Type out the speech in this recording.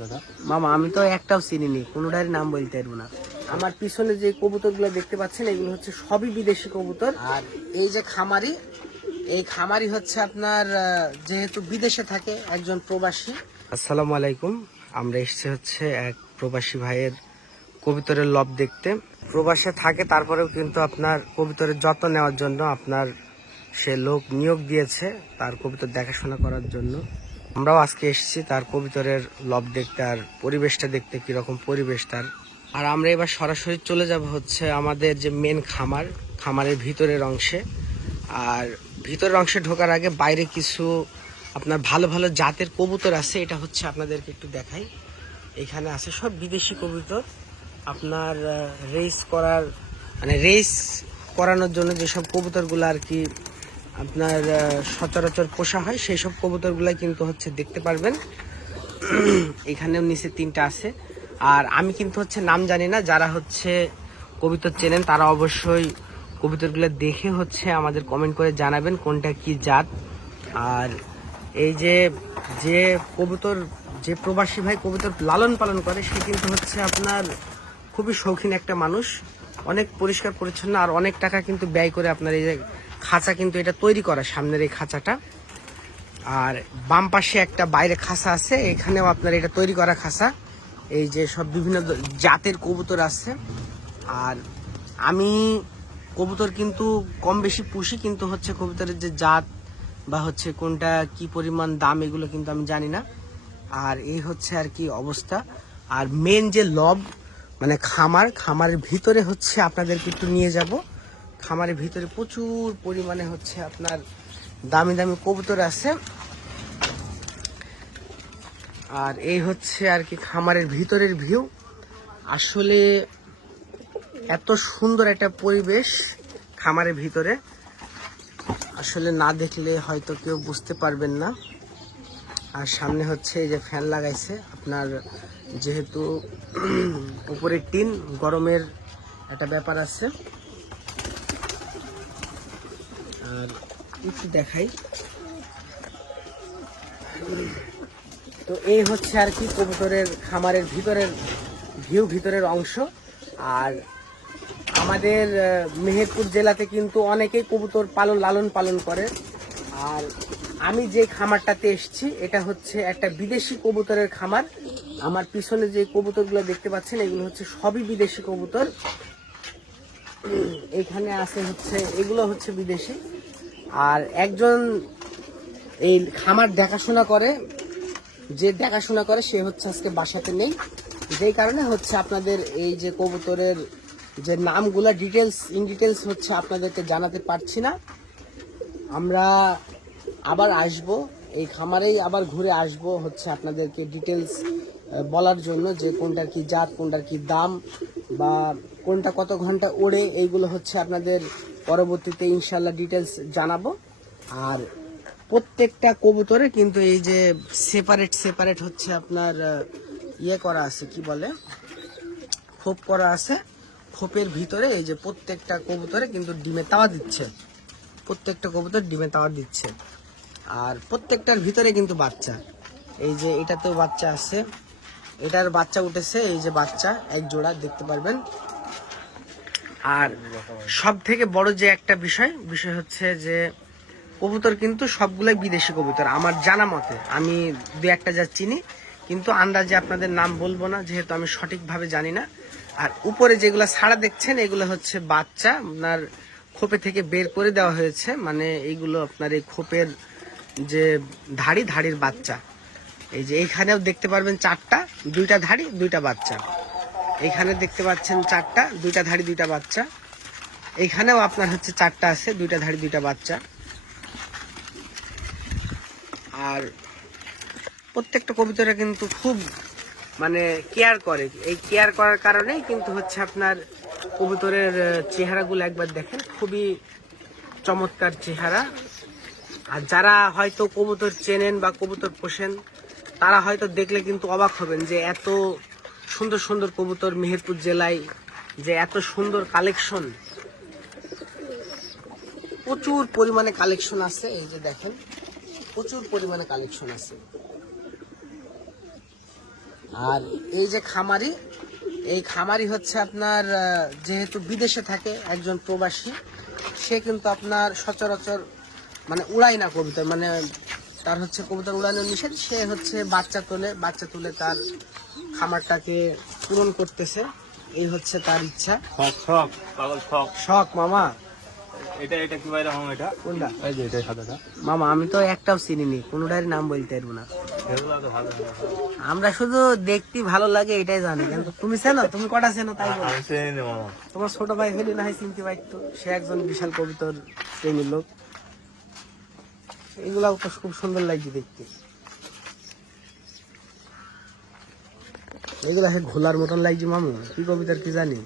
দাদা? মামা আমি তো একটাও চিনিনি কোনোটারই নাম বলতে পারব না। আমার পিছনে যে কবুতরগুলো দেখতে পাচ্ছেন এগুলো হচ্ছে সবই বিদেশি কবুতর। আর এই যে খামারি এই খামারি হচ্ছে আপনার যেহেতু বিদেশে থাকে একজন প্রবাসী। আসসালামু আলাইকুম। আমরা এসেছি হচ্ছে এক প্রবাসী ভাইয়ের কবুতরের লব দেখতে। প্রবাসে থাকে তারপরেও কিন্তু আপনার কবুতরের যত্ন নেওয়ার জন্য আপনার সে লোক নিয়োগ দিয়েছে তার কবুতর দেখাশোনা করার জন্য। আমরাও আজকে এসেছি, তার কবিতরের লব দেখতে আর পরিবেশটা দেখতে কীরকম পরিবেশ তার। আর আমরা এবার সরাসরি চলে যাব হচ্ছে আমাদের যে মেন খামার, খামারের ভিতরের অংশে। আর ভিতরের অংশে ঢোকার আগে বাইরে কিছু আপনার ভালো ভালো জাতের কবুতর আছে, এটা হচ্ছে আপনাদেরকে একটু দেখাই। এখানে আছে সব বিদেশি কবুতর। আপনার রেস করার মানে রেস করানোর জন্য যেসব কবুতরগুলো আর কি আপনার সচরাচর পোষা হয়। সেই সব কবুতরগুলাই কিন্তু হচ্ছে দেখতে পারবেন। এখানেও নিচে তিনটা আছে। আর আমি কিন্তু হচ্ছে নাম জানি না, যারা হচ্ছে কবিতর চেনেন, তারা অবশ্যই কবিতরগুলো দেখে হচ্ছে আমাদের কমেন্ট করে জানাবেন, কোনটা কি জাত। আর এই যে যে কবুতর, যে প্রবাসী ভাই কবুতর লালন পালন করে, সে কিন্তু হচ্ছে আপনার খুবই শৌখিন একটা মানুষ। অনেক পরিষ্কার পরিচ্ছন্ন আর অনেক টাকা কিন্তু ব্যয় করে আপনার এই যে খাঁচা কিন্তু এটা তৈরি করা সামনের এই খাঁচাটা। আর বাম পাশে একটা বাইরে খাঁচা আছে, এখানেও আপনার এটা তৈরি করা খাঁচা। এই যে সব বিভিন্ন জাতের কবুতর আছে। আর আমি কবুতর কিন্তু কম বেশি পুষি, কিন্তু হচ্ছে কবুতরের যে জাত বা হচ্ছে কোনটা কি পরিমাণ দাম, এগুলো কিন্তু আমি জানি না। আর এই হচ্ছে আর কি অবস্থা। আর মেন যে লব মানে খামার, খামারের ভিতরে হচ্ছে আপনাদেরকে একটু নিয়ে যাব। খামারের ভিতরে প্রচুর পরিমাণে হচ্ছে আপনার দামি দামি কবুতর আছে। আর এই হচ্ছে আর কি খামারের ভিতরের ভিউ। আসলে এত সুন্দর একটা পরিবেশ খামারের ভিতরে। আসলে না দেখলে হয়তো কেউ বুঝতে পারবেন না। আর সামনে হচ্ছে এই যে ফ্যান লাগাইছে। আপনার যেহেতু উপরে টিন গরমের একটা ব্যাপার আছে। আর একটু দেখাই। তো এই হচ্ছে আর কি কবুতরের খামারের ভিতরের ভিউ, ভিতরের অংশ। আর আমাদের মেহেরপুর জেলাতে কিন্তু অনেকেই কবুতর পালন, লালন পালন করে। আর আমি যে খামারটাতে এসেছি, এটা হচ্ছে একটা বিদেশি কবুতরের খামার। আমার পিছনে যে কবুতরগুলো দেখতে পাচ্ছেন, এগুলো হচ্ছে সবই বিদেশি কবুতর। এখানে আছে হচ্ছে, এগুলো হচ্ছে বিদেশি। আর একজন এই খামার দেখাশোনা করে, যে দেখাশোনা করে সে হচ্ছে আজকে বাসাতে নেই। যেই কারণে হচ্ছে আপনাদের এই যে কবুতরের যে নামগুলা ডিটেলস ইন ডিটেলস হচ্ছে আপনাদেরকে জানাতে পারছি না। আমরা আবার আসব, এই খামারেই আবার ঘুরে আসব হচ্ছে আপনাদেরকে ডিটেলস বলার জন্য যে কোনটার কি জাত, কোনটার কি দাম বা কোনটা কত ঘণ্টা ওড়ে, এইগুলো হচ্ছে আপনাদের পরবর্তীতে ইনশাল্লাহ ডিটেলস জানাব। আর প্রত্যেকটা কবুতরে কিন্তু এই যে সেপারেট সেপারেট হচ্ছে আপনার ইয়ে করা আছে, কি বলে? খোপ করা আছে। খোপের ভিতরে এই যে প্রত্যেকটা কবুতরে কিন্তু ডিমে তাওয়া দিচ্ছে। প্রত্যেকটা কবুতর ডিমে তাওয়া দিচ্ছে। আর প্রত্যেকটার ভিতরে কিন্তু বাচ্চা। এই যে এটাতেও বাচ্চা আছে। এটার বাচ্চা উঠেছে, এই যে বাচ্চা, এক জোড়া, দেখতে পারবেন। আর সব থেকে বড় যে একটা বিষয় বিষয় হচ্ছে যে কবুতর কিন্তু সবগুলোই বিদেশি কবুতর, আমার জানা মতে। আমি দু একটা যা চিনি, কিন্তু আন্দাজে আপনাদের নাম বলব না, যেহেতু আমি সঠিকভাবে জানি না। আর উপরে যেগুলো ছাড়া দেখছেন, এগুলো হচ্ছে বাচ্চা, আপনার খোপে থেকে বের করে দেওয়া হয়েছে মানে এইগুলো আপনার এই খোপের যে ধাড়ি, ধাড়ির বাচ্চা। এই যে এইখানেও দেখতে পারবেন চারটা, দুইটা ধাড়ি, দুইটা বাচ্চা। এইখানে দেখতে পাচ্ছেন চারটা, দুইটা ধাড়ি, দুইটা বাচ্চা। এইখানেও আপনার হচ্ছে চারটা আছে, দুইটা ধাড়ি, দুইটা বাচ্চা। আর প্রত্যেকটা কবিতরা কিন্তু খুব মানে কেয়ার করে। এই কেয়ার করার কারণেই কিন্তু হচ্ছে আপনার কবুতরের চেহারাগুলো একবার দেখেন। খুবই চমৎকার চেহারা। আর যারা হয়তো কবুতর চেনেন বা কবুতর পোষেন তারা হয়তো দেখলে কিন্তু অবাক হবেন যে এত সুন্দর সুন্দর কবুতর মেহেরপুর জেলায় যে এত সুন্দর কালেকশন। প্রচুর পরিমাণে কালেকশন আছে, এই যে দেখেন, প্রচুর পরিমাণে কালেকশন আছে। আর এই যে খামারি, এই খামারি হচ্ছে আপনার যেহেতু বিদেশে থাকে একজন প্রবাসী, সে কিন্তু আপনার সচরাচর মানে উড়ায় না কবুতর মানে তার হচ্ছে কবুতর উড়ানোর নিষেধ। সে হচ্ছে বাচ্চা তোলে বাচ্চা তুলে তার খামারটাকে পূরণ করতেছে। এই হচ্ছে তার ইচ্ছা। শখ শখ পাগল শখ। শখ মামা। এটা এটা কি বাইরে মামা এটা? কোনটা? এই যে এটা সাদাটা। মামা আমি তো একটাও চিনিনি কোনোটারই নাম বলতে পারব না। আমরা শুধু দেখতে ভালো লাগে এটাই জানি। কিন্তু তুমি চেনো? তুমি কটা চেনো তাই তোমার ছোট ভাই হইলে না হয় চিনতে পারতো। সে একজন বিশাল কবিতর প্রেমী লোক। এগুলাও তো খুব সুন্দর লাগছে দেখতে। এগুলা হে ঘোলার মতন লাগছে মামু, কি কবিতার কি জানি?